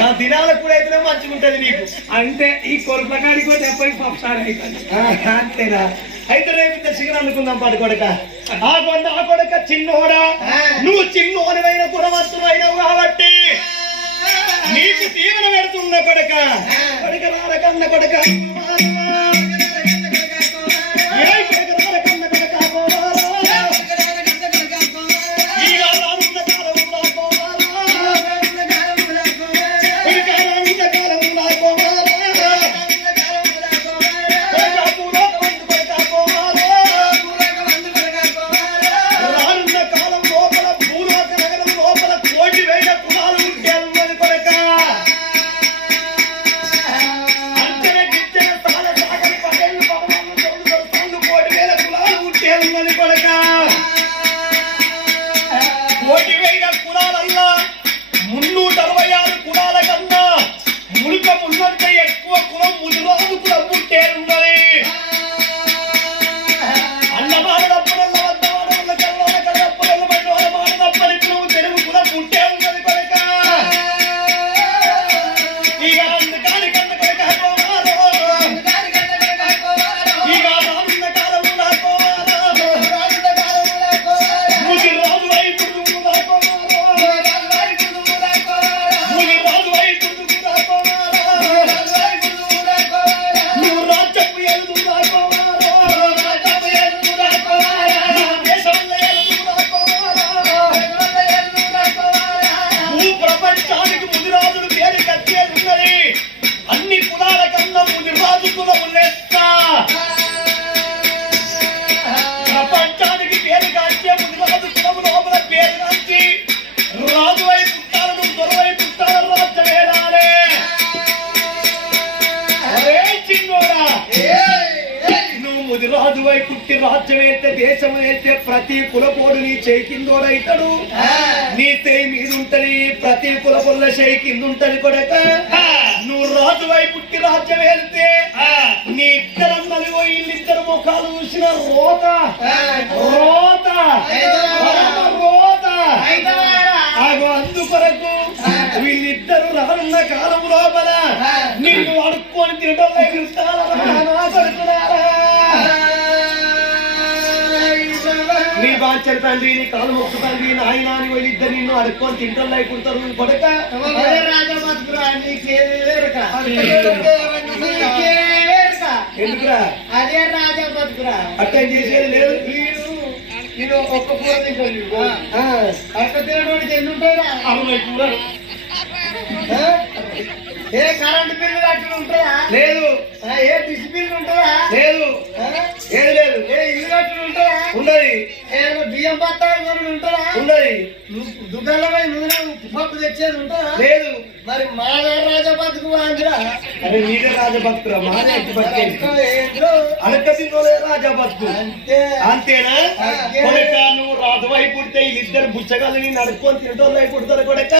నా దినాల కూడా అయితే మంచిగా ఉంటది నీకు. అంటే ఈ కొరప కాడికి పోతే ఎప్పటికి పప్పుసారి అంతేనా? అయితే రేపు ఇంత అనుకుందాం పాడు కొడక. ఆ కొండ ఆ కొడక చిన్నోడా? నువ్వు చిన్నోనివైన గుణవంతుడైనవు కాబట్టి నీకు తీవ్ర పెడుతున్న కొడక. కొడక రారకన్న కొడక. చేస్తున్నది అన్ని కులాల కన్నా ముదిరాజు కులము లెక్క నువ్వు ముదిరాజు వై పుట్టి దేశం అయితే ప్రతి కులపోడు నీ చేయి కిందోడైతాడు నీ చేయి మీద ఉంటది ప్రతి కులపుల్ల చేయి కింద ఉంటది కొడక నువ్వు రాజు వై పుట్టి రాజ్యం వెళ్తే నీ ఇద్దరన్నది పోయి వీళ్ళిద్దరు ముఖాలు చూసిన రోత. రోత. రోత. ఆగో అందుకొరకు వీళ్ళిద్దరు రానున్న కాలం లోపల నిన్ను అడుక్కొని తినడం బాధ్యత తండ్రి నీ కాలు మొక్కు తండ్రి నాయన అని వీళ్ళిద్దరు నిన్ను అడుక్కొని తింటల్లో అయిపోతారు నువ్వు కొడక ఎందుకురా? అదే రాజా బతుకురా అట్టం చేసేది లేదు. నేను ఒక్క పూర తింటాను తినడానికి ఎన్ని ఉంటాయిరా? అరవై కూర. ఏ కరెంట్ బిల్లు కట్టి ఉంటాయా? లేదు ఆ, ఏ డిష్ బిల్లు ఉంటుందా లేదు ఆ? ఏది లేదు ఏ ఇల్లు కట్టి ఉంటాయా ఉన్నది ఏదైనా బియ్యం పత్తాలు ఉన్నది. దుకాణంలో నూనె ఉప్పు పప్పు తెచ్చేది ఉంటుందా? లేదు. మరి మాదే రాజా బతుకు ఆంధ్రా అరే నీదే రాజభక్తురా మాదే రాజభక్తు అంతే. అంతేనా? అంతే. కొడక నువ్వు పుడితే వీళ్ళిద్దరు బుచ్చగాలని నడుపుకొని తింటోళ్ళు అయి పుడతారు కొడక.